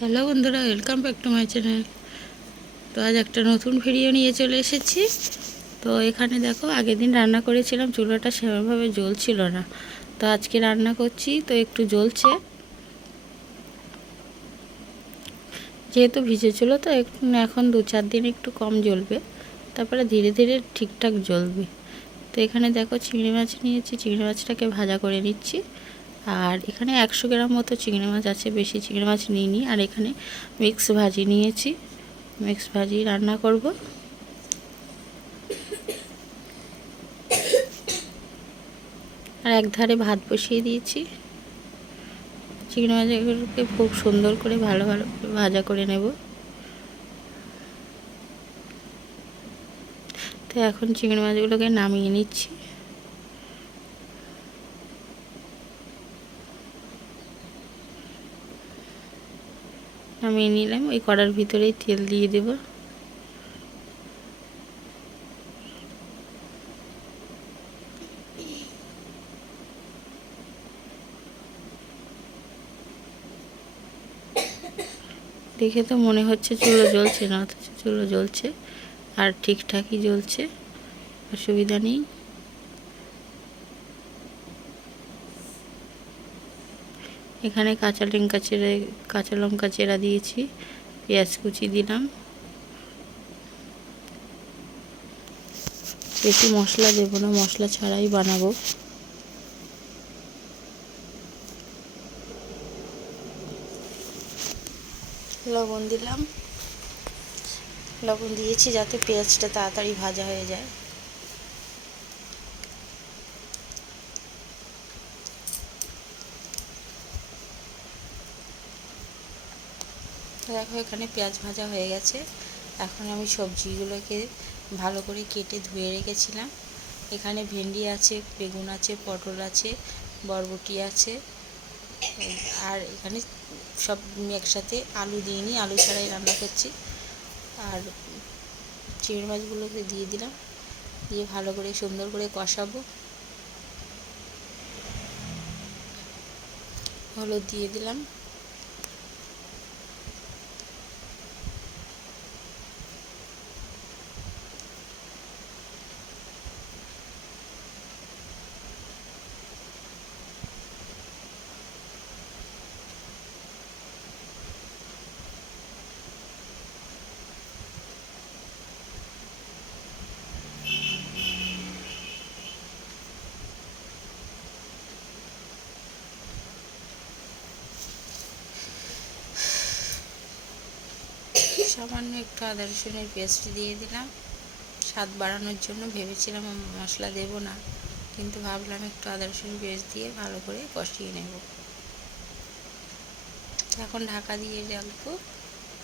Hello বন্ধুরা welcome back to my channel তো আজ একটা নতুন ভিডিও নিয়ে চলে এসেছি। তো এখানে দেখো, আগের দিন রান্না করেছিলাম, চুলোটা সেভাবে জ্বলছিল না। তো আজকে রান্না করছি, তো একটু জ্বলছে। যেহেতু ভিজেছিল, তো এখন দু চার দিন একটু কম জ্বলবে। তারপরে ধীরে ধীরে ঠিকঠাক জ্বলবে। তো এখানে দেখো, চিংড়ি মাছ নিয়েছি, চিংড়ি মাছটাকে ভাজা করে নিচ্ছি। আর এখানে একশো গ্রাম মতো চিংড়ি মাছ আছে, বেশি চিংড়ি মাছ নিইনি। আর এখানে মিক্স ভাজি নিয়েছি। মিক্স ভাজি রান্না করব। আর এক ধারে ভাত বসিয়ে দিয়েছি। চিংড়ি মাছগুলোকে খুব সুন্দর করে ভালো ভালো ভাজা করে নেব। তো এখন চিংড়ি মাছগুলোকে নামিয়ে নিচ্ছি। নামিয়ে নিলাম। ওই কড়ার ভিতরেই তেল দিয়ে দেব। দেখে তো মনে হচ্ছে চুলো জ্বলছে না, অথচ চুলো জ্বলছে। আর ঠিকঠাকই জ্বলছে, অসুবিধা নেই। এখানে কাঁচা লঙ্কা চেড়ে, কাঁচা লঙ্কা চেরা দিয়েছি, পেঁয়াজ কুচি দিলাম। বেশি মশলা দেব না, মশলা ছাড়াই বানাবো। লবণ দিলাম। লবণ দিয়েছি যাতে পেঁয়াজটা তাড়াতাড়ি ভাজা হয়ে যায়। দেখো, এখানে পেঁয়াজ ভাজা হয়ে গেছে। এখন আমি সবজিগুলোকে ভালো করে কেটে ধুয়ে রেখেছিলাম। এখানে ভেন্ডি আছে, বেগুন আছে, পটল আছে, বরবটি আছে। আর এখানে সব একসাথে আলু দিইনি আলু ছাড়াই রান্না করছি। আর চিংড়ি মাছগুলোকে দিয়ে দিলাম। দিয়ে ভালো করে সুন্দর করে কষাবো। হলুদ দিয়ে দিলাম। সামান্য একটু আদা রসুনের পেস্ট দিয়ে দিলাম। স্বাদ বাড়ানোর জন্য ভেবেছিলাম মশলা দেব না, কিন্তু ভাবলাম একটু আদা রসুনের পেস্ট দিয়ে ভালো করে কষিয়ে নেব। এখন ঢাকা দিয়ে রাখব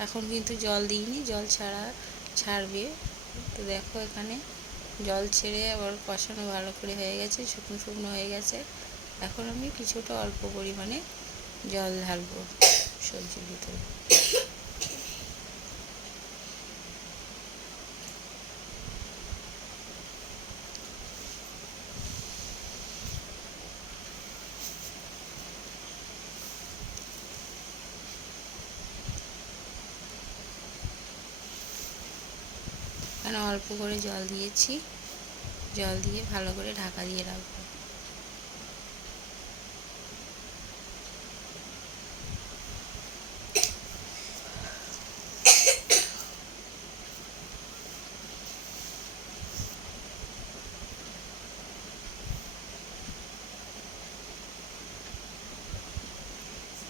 এখন কিন্তু জল দিইনি, জল ছাড়া ছাড়বে। তো দেখো এখানে জল ছেড়ে আবার কষানো ভালো করে হয়ে গেছে, শুকনো শুকনো হয়ে গেছে। এখন আমি কিছুটা অল্প পরিমাণে জল ঢালবো সবজির ভিতরে। এখানে অল্প করে জল দিয়েছি। জল দিয়ে ভালো করে ঢাকা দিয়ে রাখব।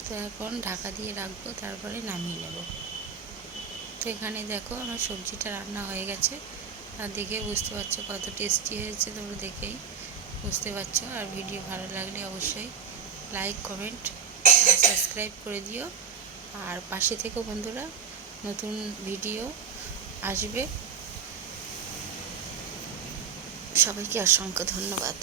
তো এখন ঢাকা দিয়ে রাখব, তারপরে নামিয়ে নেব। তো এখানে দেখো আমার সবজিটা রান্না হয়ে গেছে। আর দেখে বুঝতে পারছ কত টেস্টি হয়েছে তোমরা দেখেই বুঝতে পারছ। আর ভিডিও ভালো লাগলে অবশ্যই লাইক কমেন্ট সাবস্ক্রাইব করে দিও। আর পাশে থেকে বন্ধুরা, নতুন ভিডিও আসবে। সবাইকে অসংখ্য ধন্যবাদ।